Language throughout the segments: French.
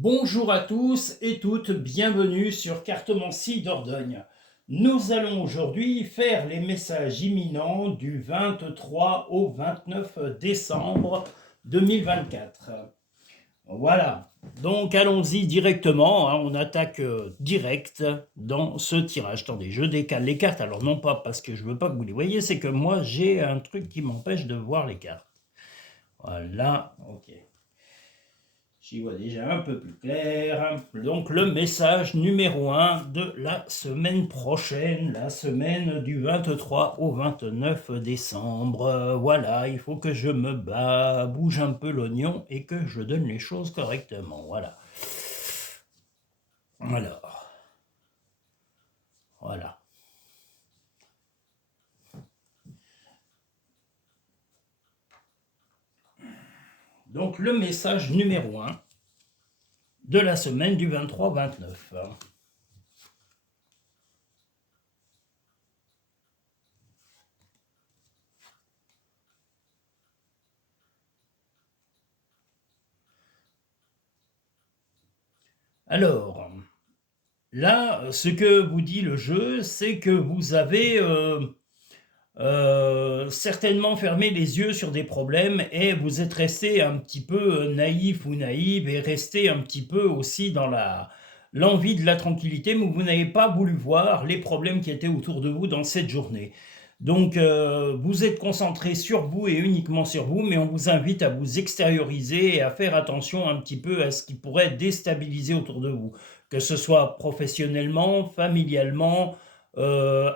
Bonjour à tous et toutes, bienvenue sur Cartomancie Dordogne. Nous allons aujourd'hui faire les messages imminents du 23 au 29 décembre 2024. Voilà, donc allons-y directement, on attaque direct dans ce tirage. Attendez, je décale les cartes, alors non pas parce que je veux pas que vous les voyez, c'est que moi j'ai un truc qui m'empêche de voir les cartes. Voilà, ok. J'y vois déjà un peu plus clair. Donc le message numéro 1 de la semaine prochaine, la semaine du 23 au 29 décembre. Voilà, il faut que je me bouge un peu l'oignon et que je donne les choses correctement. Voilà. Alors. Voilà. Donc le message numéro 1 de la semaine du 23 au 29. Alors, là, ce que vous dit le jeu, c'est que vous avez certainement fermé les yeux sur des problèmes et vous êtes resté un petit peu naïf ou naïve et resté un petit peu aussi dans l'envie de la tranquillité, mais vous n'avez pas voulu voir les problèmes qui étaient autour de vous dans cette journée. Donc vous êtes concentré sur vous et uniquement sur vous, mais on vous invite à vous extérioriser et à faire attention un petit peu à ce qui pourrait déstabiliser autour de vous, que ce soit professionnellement, familialement,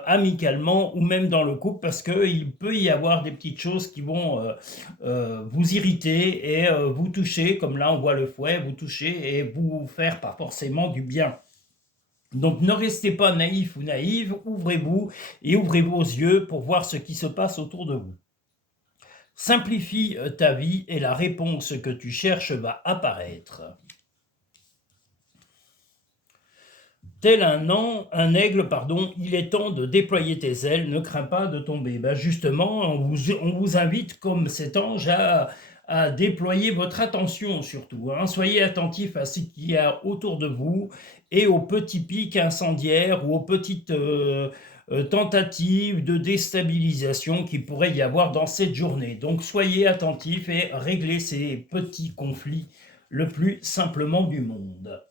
amicalement ou même dans le couple, parce qu'il peut y avoir des petites choses qui vont vous irriter et vous toucher, comme là on voit le fouet, vous toucher et vous faire pas forcément du bien. Donc ne restez pas naïf ou naïve, ouvrez-vous et ouvrez vos yeux pour voir ce qui se passe autour de vous. Simplifie ta vie et la réponse que tu cherches va apparaître. Tel un aigle, il est temps de déployer tes ailes, ne crains pas de tomber. Ben justement, on vous invite, comme cet ange, à déployer votre attention surtout. Soyez attentifs à ce qu'il y a autour de vous et aux petits pics incendiaires ou aux petites tentatives de déstabilisation qu'il pourrait y avoir dans cette journée. Donc soyez attentifs et réglez ces petits conflits le plus simplement du monde.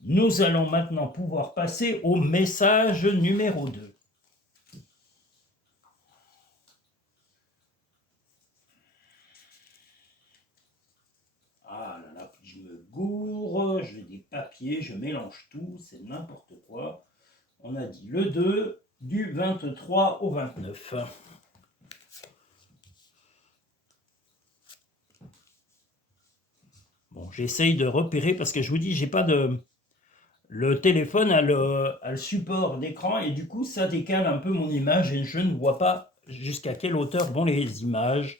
Nous allons maintenant pouvoir passer au message numéro 2. Ah là là, je me gourre, j'ai des papiers, je mélange tout, c'est n'importe quoi. On a dit le 2 du 23 au 29. Bon, j'essaye de repérer parce que je vous dis, j'ai pas de... Le téléphone a le support d'écran et du coup ça décale un peu mon image et je ne vois pas jusqu'à quelle hauteur vont les images,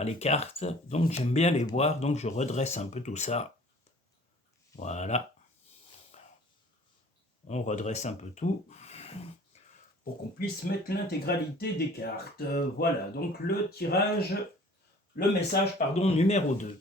les cartes, donc j'aime bien les voir, donc je redresse un peu tout ça. Voilà. On redresse un peu tout pour qu'on puisse mettre l'intégralité des cartes. Voilà, donc le message numéro 2.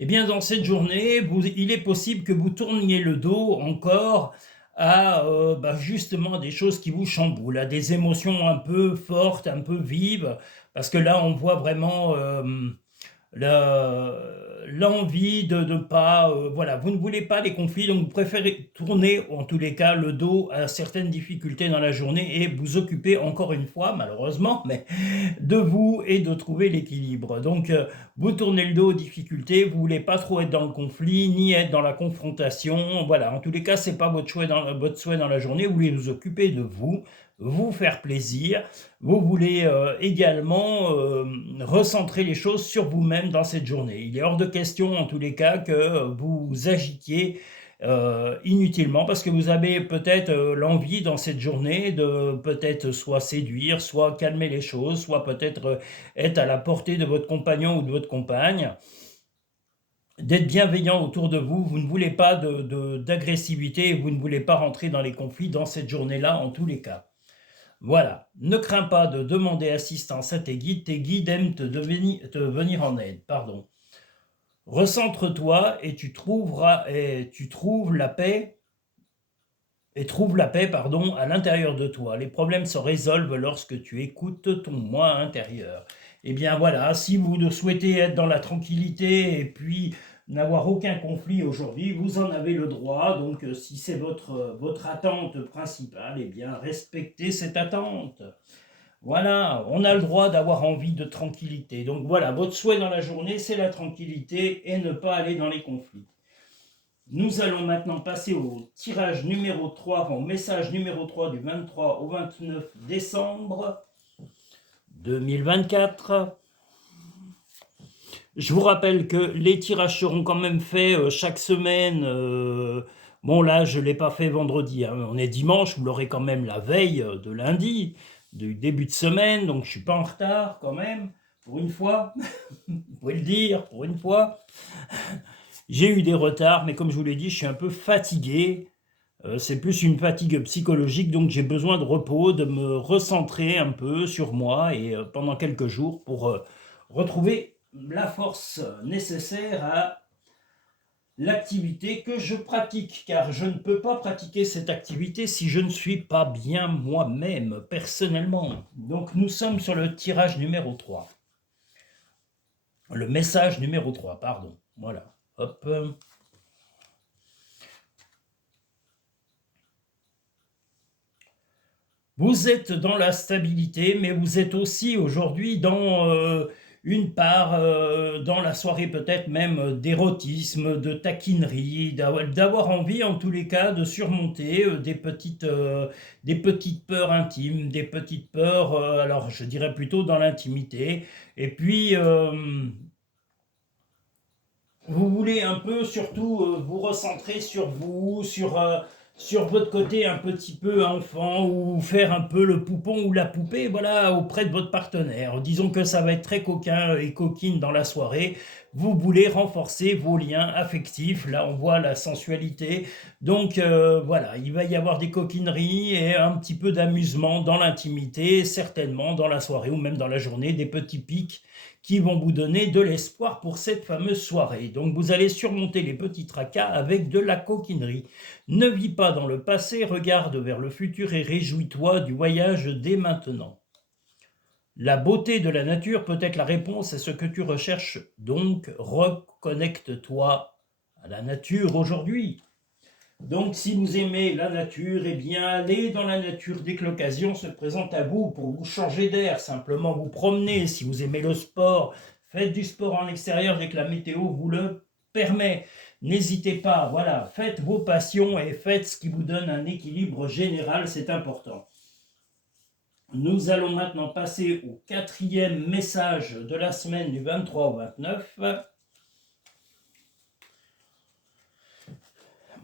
Eh bien, dans cette journée, il est possible que vous tourniez le dos encore à justement des choses qui vous chamboulent, à des émotions un peu fortes, un peu vives, parce que là, on voit vraiment l'envie de ne pas... voilà, vous ne voulez pas les conflits, donc vous préférez tourner, en tous les cas, le dos à certaines difficultés dans la journée et vous occuper encore une fois, malheureusement, mais de vous et de trouver l'équilibre. Donc, vous tournez le dos aux difficultés, vous ne voulez pas trop être dans le conflit, ni être dans la confrontation. Voilà, en tous les cas, ce n'est pas votre souhait dans la journée, vous voulez vous occuper de vous faire plaisir. Vous voulez également recentrer les choses sur vous-même dans cette journée. Il est hors de question, en tous les cas, que vous agitiez inutilement, parce que vous avez peut-être l'envie dans cette journée de peut-être soit séduire, soit calmer les choses, soit peut-être être à la portée de votre compagnon ou de votre compagne, d'être bienveillant autour de vous. Vous ne voulez pas d'agressivité, vous ne voulez pas rentrer dans les conflits dans cette journée-là en tous les cas. Voilà, ne crains pas de demander assistance à tes guides aiment te venir en aide, pardon. Recentre-toi et tu trouves la paix pardon, à l'intérieur de toi. Les problèmes se résolvent lorsque tu écoutes ton moi intérieur. Eh bien voilà, si vous souhaitez être dans la tranquillité et puis n'avoir aucun conflit aujourd'hui, vous en avez le droit. Donc si c'est votre attente principale, eh bien respectez cette attente. Voilà, on a le droit d'avoir envie de tranquillité. Donc voilà, votre souhait dans la journée, c'est la tranquillité et ne pas aller dans les conflits. Nous allons maintenant passer au tirage numéro 3, au message numéro 3 du 23 au 29 décembre 2024. Je vous rappelle que les tirages seront quand même faits chaque semaine. Bon là, je ne l'ai pas fait vendredi, hein. On est dimanche, vous l'aurez quand même la veille de lundi, du début de semaine, donc je ne suis pas en retard quand même, pour une fois. Vous pouvez le dire, pour une fois. J'ai eu des retards, mais comme je vous l'ai dit, je suis un peu fatigué. C'est plus une fatigue psychologique, donc j'ai besoin de repos, de me recentrer un peu sur moi et pendant quelques jours pour retrouver la force nécessaire à l'activité que je pratique, car je ne peux pas pratiquer cette activité si je ne suis pas bien moi-même, personnellement. Donc nous sommes sur le tirage numéro 3. Le message numéro 3, pardon. Voilà. Hop. Vous êtes dans la stabilité, mais vous êtes aussi aujourd'hui dans une part, dans la soirée peut-être même d'érotisme, de taquinerie, d'avoir envie en tous les cas de surmonter des petites peurs intimes, des petites peurs, alors je dirais plutôt dans l'intimité. Et puis, vous voulez un peu surtout vous recentrer sur vous, sur votre côté un petit peu enfant, ou faire un peu le poupon ou la poupée, voilà, auprès de votre partenaire. Disons que ça va être très coquin et coquine dans la soirée. Vous voulez renforcer vos liens affectifs. Là, on voit la sensualité. Donc voilà, il va y avoir des coquineries et un petit peu d'amusement dans l'intimité, certainement dans la soirée ou même dans la journée, des petits pics qui vont vous donner de l'espoir pour cette fameuse soirée. Donc vous allez surmonter les petits tracas avec de la coquinerie. Ne vis pas dans le passé, regarde vers le futur et réjouis-toi du voyage dès maintenant. La beauté de la nature peut être la réponse à ce que tu recherches, donc reconnecte-toi à la nature aujourd'hui. Donc si vous aimez la nature, eh bien allez dans la nature dès que l'occasion se présente à vous pour vous changer d'air, simplement vous promener. Si vous aimez le sport, faites du sport en extérieur dès que la météo vous le permet. N'hésitez pas, voilà, faites vos passions et faites ce qui vous donne un équilibre général, c'est important. Nous allons maintenant passer au 4e message de la semaine du 23 au 29.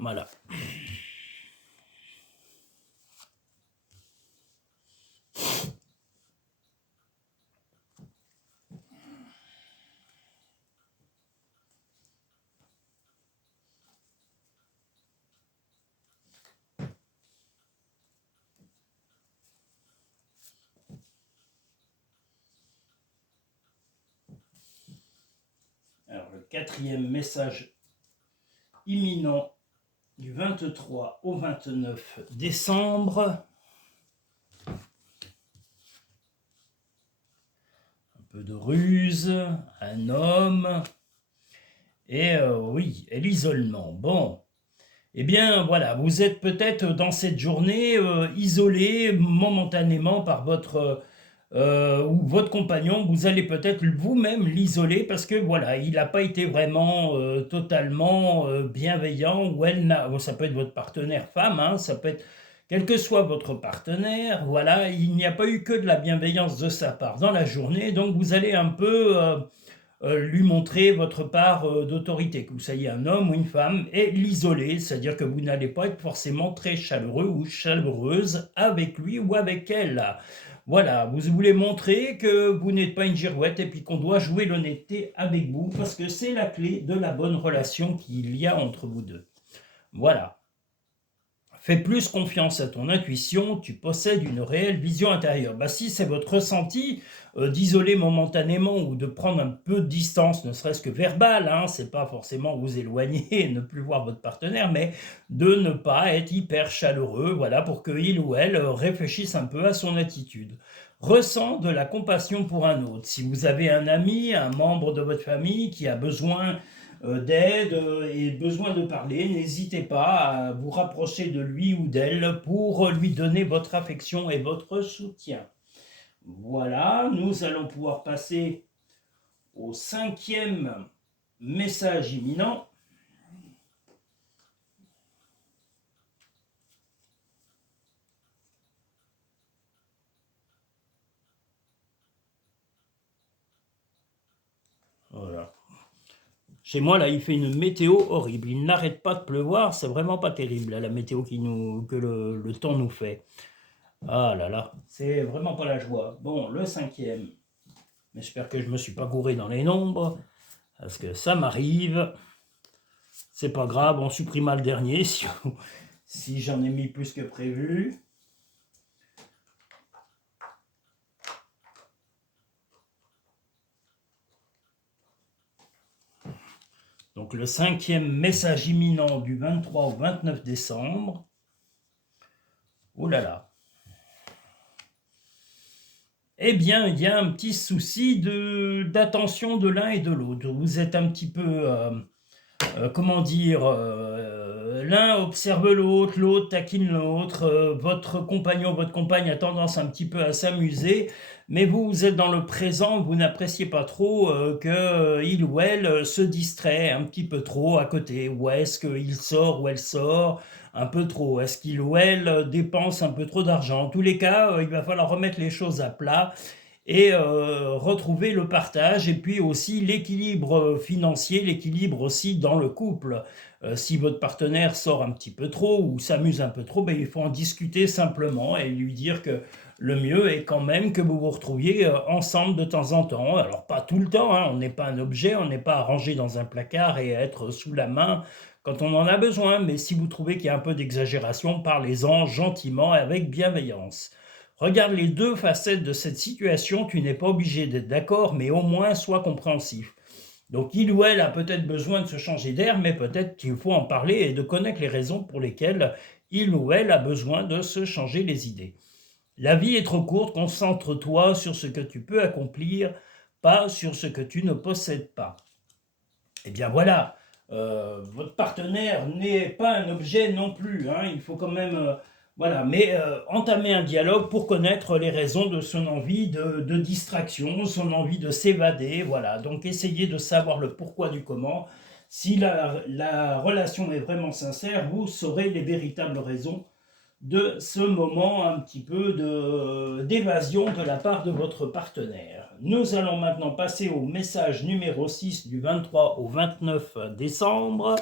Voilà. Alors, le 4e message imminent du 23 au 29 décembre. Un peu de ruse, un homme, et oui, et l'isolement. Bon, eh bien voilà, vous êtes peut-être dans cette journée isolé momentanément par votre ou votre compagnon. Vous allez peut-être vous-même l'isoler parce que voilà, il n'a pas été vraiment totalement bienveillant, ou elle n'a, bon, ça peut être votre partenaire femme, hein, ça peut être quel que soit votre partenaire, voilà, il n'y a pas eu que de la bienveillance de sa part dans la journée, donc vous allez un peu lui montrer votre part d'autorité, que vous soyez un homme ou une femme, et l'isoler, c'est-à-dire que vous n'allez pas être forcément très chaleureux ou chaleureuse avec lui ou avec elle. Voilà, vous voulez montrer que vous n'êtes pas une girouette et puis qu'on doit jouer l'honnêteté avec vous, parce que c'est la clé de la bonne relation qu'il y a entre vous deux. Voilà. Fais plus confiance à ton intuition, tu possèdes une réelle vision intérieure. Bah, si c'est votre ressenti d'isoler momentanément ou de prendre un peu de distance, ne serait-ce que verbale, hein, c'est pas forcément vous éloigner et ne plus voir votre partenaire, mais de ne pas être hyper chaleureux, voilà, pour qu'il ou elle réfléchisse un peu à son attitude. Ressent de la compassion pour un autre. Si vous avez un ami, un membre de votre famille qui a besoin d'aide et besoin de parler, n'hésitez pas à vous rapprocher de lui ou d'elle pour lui donner votre affection et votre soutien. Voilà, nous allons pouvoir passer au 5e message imminent. Voilà. Chez moi, là, il fait une météo horrible. Il n'arrête pas de pleuvoir. C'est vraiment pas terrible, là, la météo que le temps nous fait. Ah là là, c'est vraiment pas la joie. Bon, le 5e. J'espère que je ne me suis pas gouré dans les nombres, parce que ça m'arrive. C'est pas grave, on supprimera le dernier si j'en ai mis plus que prévu. Donc le 5e message imminent du 23 au 29 décembre. Oh là là. Eh bien, il y a un petit souci d'attention de l'un et de l'autre. Vous êtes un petit peu, comment dire, l'un observe l'autre, l'autre taquine l'autre, votre compagnon, votre compagne a tendance un petit peu à s'amuser, mais vous êtes dans le présent, vous n'appréciez pas trop qu'il ou elle se distrait un petit peu trop à côté, ou est-ce qu'il sort ou elle sort un peu trop, est-ce qu'il ou elle dépense un peu trop d'argent. En tous les cas, il va falloir remettre les choses à plat et retrouver le partage et puis aussi l'équilibre financier, l'équilibre aussi dans le couple. Si votre partenaire sort un petit peu trop ou s'amuse un peu trop, ben, il faut en discuter simplement et lui dire que le mieux est quand même que vous vous retrouviez ensemble de temps en temps. Alors pas tout le temps, hein, on n'est pas un objet, on n'est pas à ranger dans un placard et à être sous la main quand on en a besoin, mais si vous trouvez qu'il y a un peu d'exagération, parlez-en gentiment et avec bienveillance. Regarde les deux facettes de cette situation, tu n'es pas obligé d'être d'accord, mais au moins sois compréhensif. Donc il ou elle a peut-être besoin de se changer d'air, mais peut-être qu'il faut en parler et de connaître les raisons pour lesquelles il ou elle a besoin de se changer les idées. La vie est trop courte, concentre-toi sur ce que tu peux accomplir, pas sur ce que tu ne possèdes pas. Eh bien voilà, votre partenaire n'est pas un objet non plus, hein, il faut quand même, voilà, mais entamer un dialogue pour connaître les raisons de son envie de distraction, son envie de s'évader, voilà, donc essayez de savoir le pourquoi du comment. Si la relation est vraiment sincère, vous saurez les véritables raisons de ce moment un petit peu d'évasion de la part de votre partenaire. Nous allons maintenant passer au message numéro 6 du 23 au 29 décembre.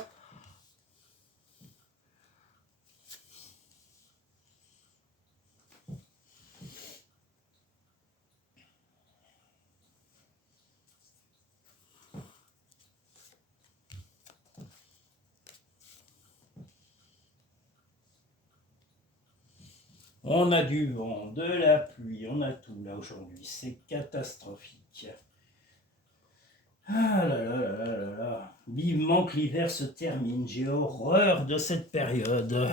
On a du vent, de la pluie, on a tout là aujourd'hui, c'est catastrophique. Ah là là là là là là, vivement que l'hiver se termine, j'ai horreur de cette période.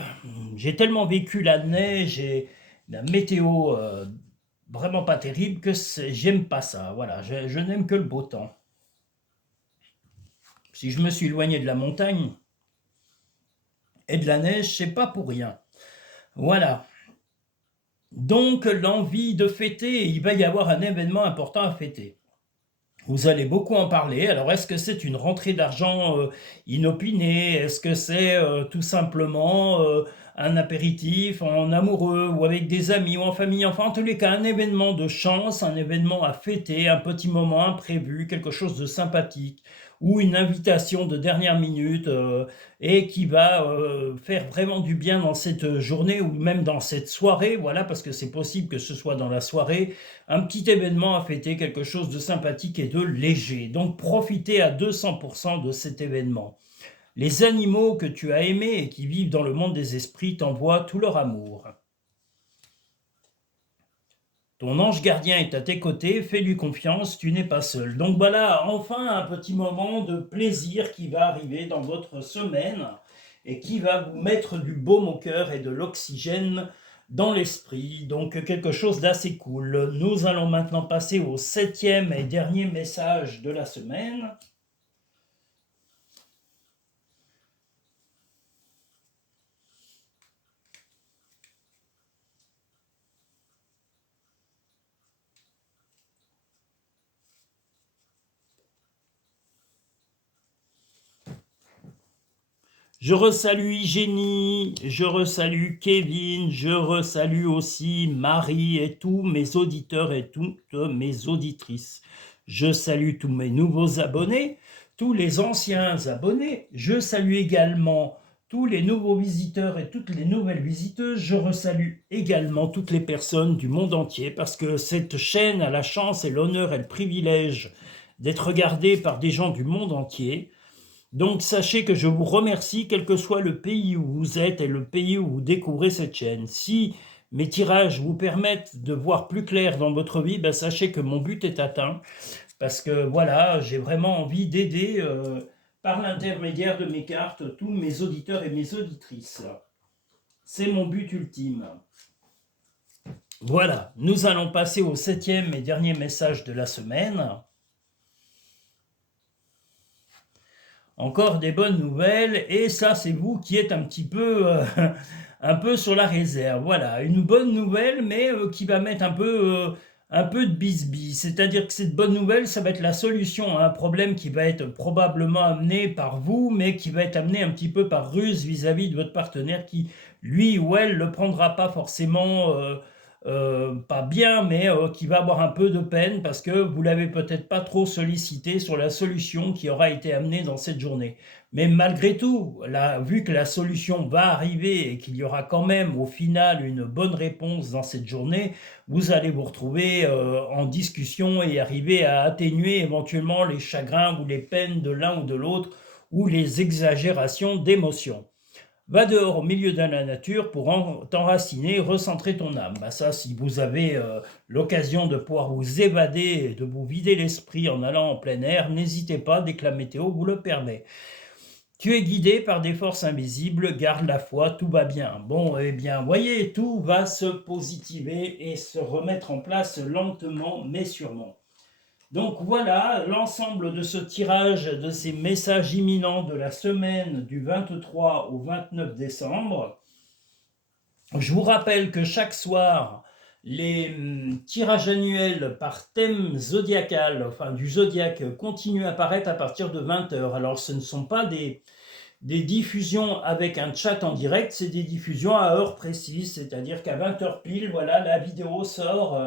J'ai tellement vécu la neige et la météo vraiment pas terrible que j'aime pas ça, voilà, je n'aime que le beau temps. Si je me suis éloigné de la montagne et de la neige, c'est pas pour rien. Voilà. Donc l'envie de fêter, il va y avoir un événement important à fêter. Vous allez beaucoup en parler. Alors, est-ce que c'est une rentrée d'argent inopinée? Est-ce que c'est tout simplement un apéritif, en amoureux, ou avec des amis, ou en famille, enfin en tous les cas, un événement de chance, un événement à fêter, un petit moment imprévu, quelque chose de sympathique, ou une invitation de dernière minute, et qui va faire vraiment du bien dans cette journée, ou même dans cette soirée, voilà, parce que c'est possible que ce soit dans la soirée, un petit événement à fêter, quelque chose de sympathique et de léger. Donc profitez à 200% de cet événement. Les animaux que tu as aimés et qui vivent dans le monde des esprits t'envoient tout leur amour. Ton ange gardien est à tes côtés, fais-lui confiance, tu n'es pas seul. Donc voilà, enfin un petit moment de plaisir qui va arriver dans votre semaine et qui va vous mettre du baume au cœur et de l'oxygène dans l'esprit. Donc quelque chose d'assez cool. Nous allons maintenant passer au 7e et dernier message de la semaine. Je resalue Hygiénie, je resalue Kevin, je resalue aussi Marie et tous mes auditeurs et toutes mes auditrices. Je salue tous mes nouveaux abonnés, tous les anciens abonnés. Je salue également tous les nouveaux visiteurs et toutes les nouvelles visiteuses. Je resalue également toutes les personnes du monde entier parce que cette chaîne a la chance et l'honneur et le privilège d'être regardée par des gens du monde entier. Donc sachez que je vous remercie, quel que soit le pays où vous êtes et le pays où vous découvrez cette chaîne. Si mes tirages vous permettent de voir plus clair dans votre vie, ben sachez que mon but est atteint. Parce que voilà, j'ai vraiment envie d'aider par l'intermédiaire de mes cartes tous mes auditeurs et mes auditrices. C'est mon but ultime. Voilà, nous allons passer au 7e et dernier message de la semaine. Encore des bonnes nouvelles, et ça c'est vous qui êtes un petit peu, un peu sur la réserve. Voilà, une bonne nouvelle, mais qui va mettre un peu de bisbis. C'est-à-dire que cette bonne nouvelle, ça va être la solution à un problème qui va être probablement amené par vous, mais qui va être amené un petit peu par ruse vis-à-vis de votre partenaire qui, lui ou elle, le prendra pas forcément pas bien, mais qui va avoir un peu de peine parce que vous l'avez peut-être pas trop sollicité sur la solution qui aura été amenée dans cette journée. Mais malgré tout, là, vu que la solution va arriver et qu'il y aura quand même au final une bonne réponse dans cette journée, vous allez vous retrouver en discussion et arriver à atténuer éventuellement les chagrins ou les peines de l'un ou de l'autre ou les exagérations d'émotions. Va dehors au milieu de la nature pour t'enraciner, recentrer ton âme. Bah ça, si vous avez l'occasion de pouvoir vous évader, de vous vider l'esprit en allant en plein air, n'hésitez pas dès que la météo vous le permet. Tu es guidé par des forces invisibles, garde la foi, tout va bien. Bon, eh bien, voyez, tout va se positiver et se remettre en place lentement mais sûrement. Donc voilà l'ensemble de ce tirage de ces messages imminents de la semaine du 23 au 29 décembre. Je vous rappelle que chaque soir, les tirages annuels par thème zodiacal, enfin du zodiaque, continuent à apparaître à partir de 20h. Alors ce ne sont pas des diffusions avec un chat en direct, c'est des diffusions à heure précise, c'est-à-dire qu'à 20h pile, voilà, la vidéo sort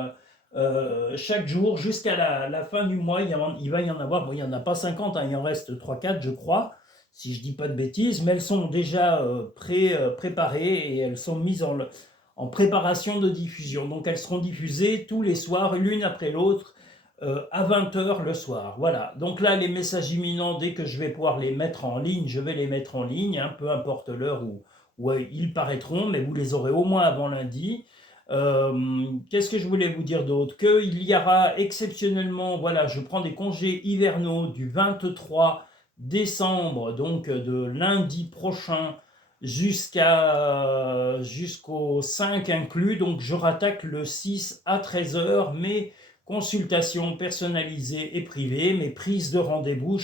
chaque jour jusqu'à la fin du mois. Il va y en avoir, bon, il n'y en a pas 50, hein, il en reste 3-4 je crois, si je ne dis pas de bêtises, mais elles sont déjà préparées et elles sont mises en préparation de diffusion. Donc elles seront diffusées tous les soirs, l'une après l'autre, à 20h le soir. Voilà. Donc là, les messages imminents, dès que je vais pouvoir les mettre en ligne, je vais les mettre en ligne, hein, peu importe l'heure où ils paraîtront, mais vous les aurez au moins avant lundi. Qu'est-ce que je voulais vous dire d'autre? Qu'il y aura exceptionnellement, voilà, je prends des congés hivernaux du 23 décembre, donc de lundi prochain jusqu'au 5 inclus, donc je rattaque le 6 à 13h, mais consultations personnalisées et privées, mes prises de rendez-vous,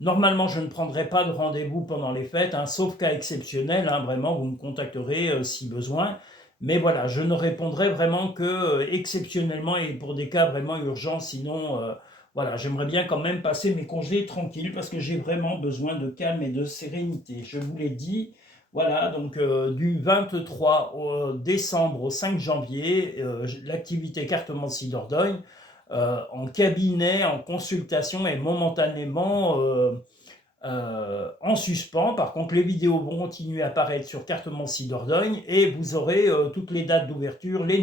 normalement je ne prendrai pas de rendez-vous pendant les fêtes, hein, sauf cas exceptionnel, hein, vraiment vous me contacterez si besoin, mais voilà, je ne répondrai vraiment que exceptionnellement et pour des cas vraiment urgents, sinon voilà, j'aimerais bien quand même passer mes congés tranquilles parce que j'ai vraiment besoin de calme et de sérénité, je vous l'ai dit. Voilà, donc du 23 décembre au 5 janvier, l'activité cartomancie Dordogne en cabinet, en consultation est momentanément en suspens. Par contre, les vidéos vont continuer à apparaître sur Cartomancie Dordogne et vous aurez toutes les dates d'ouverture, les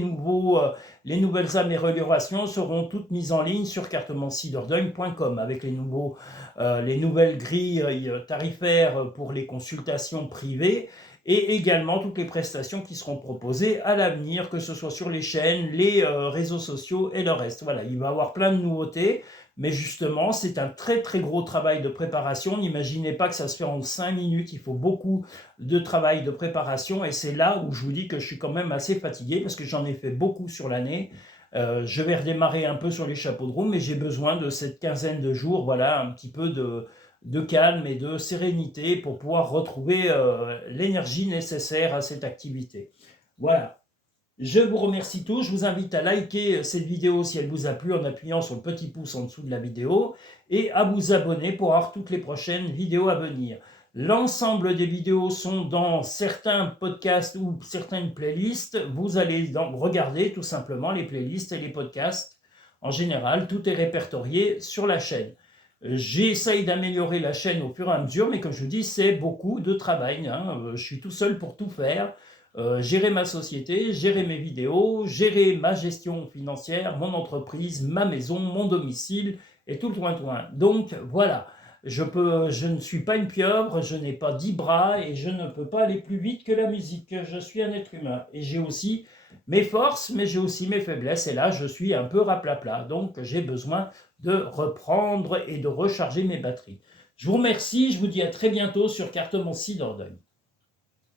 nouvelles améliorations seront toutes mises en ligne sur cartomanciedordogne.com avec les nouvelles grilles tarifaires pour les consultations privées et également toutes les prestations qui seront proposées à l'avenir, que ce soit sur les chaînes, les réseaux sociaux et le reste. Voilà, il va y avoir plein de nouveautés. Mais justement, c'est un très très gros travail de préparation. N'imaginez pas que ça se fait en 5 minutes. Il faut beaucoup de travail de préparation. Et c'est là où je vous dis que je suis quand même assez fatigué parce que j'en ai fait beaucoup sur l'année. Je vais redémarrer un peu sur les chapeaux de roue, mais j'ai besoin de cette quinzaine de jours, voilà, un petit peu de calme et de sérénité pour pouvoir retrouver l'énergie nécessaire à cette activité. Voilà. Je vous remercie tous. Je vous invite à liker cette vidéo si elle vous a plu en appuyant sur le petit pouce en dessous de la vidéo et à vous abonner pour avoir toutes les prochaines vidéos à venir. L'ensemble des vidéos sont dans certains podcasts ou certaines playlists. Vous allez regarder tout simplement les playlists et les podcasts. En général, tout est répertorié sur la chaîne. J'essaye d'améliorer la chaîne au fur et à mesure, mais comme je vous dis, c'est beaucoup de travail, hein. Je suis tout seul pour tout faire. Gérer ma société, gérer mes vidéos, gérer ma gestion financière, mon entreprise, ma maison, mon domicile et tout le toin-toin. Donc voilà, je ne suis pas une pieuvre, je n'ai pas 10 bras et je ne peux pas aller plus vite que la musique. Je suis un être humain et j'ai aussi mes forces, mais j'ai aussi mes faiblesses. Et là, je suis un peu raplapla. Donc j'ai besoin de reprendre et de recharger mes batteries. Je vous remercie, je vous dis à très bientôt sur Cartomancie Dordogne.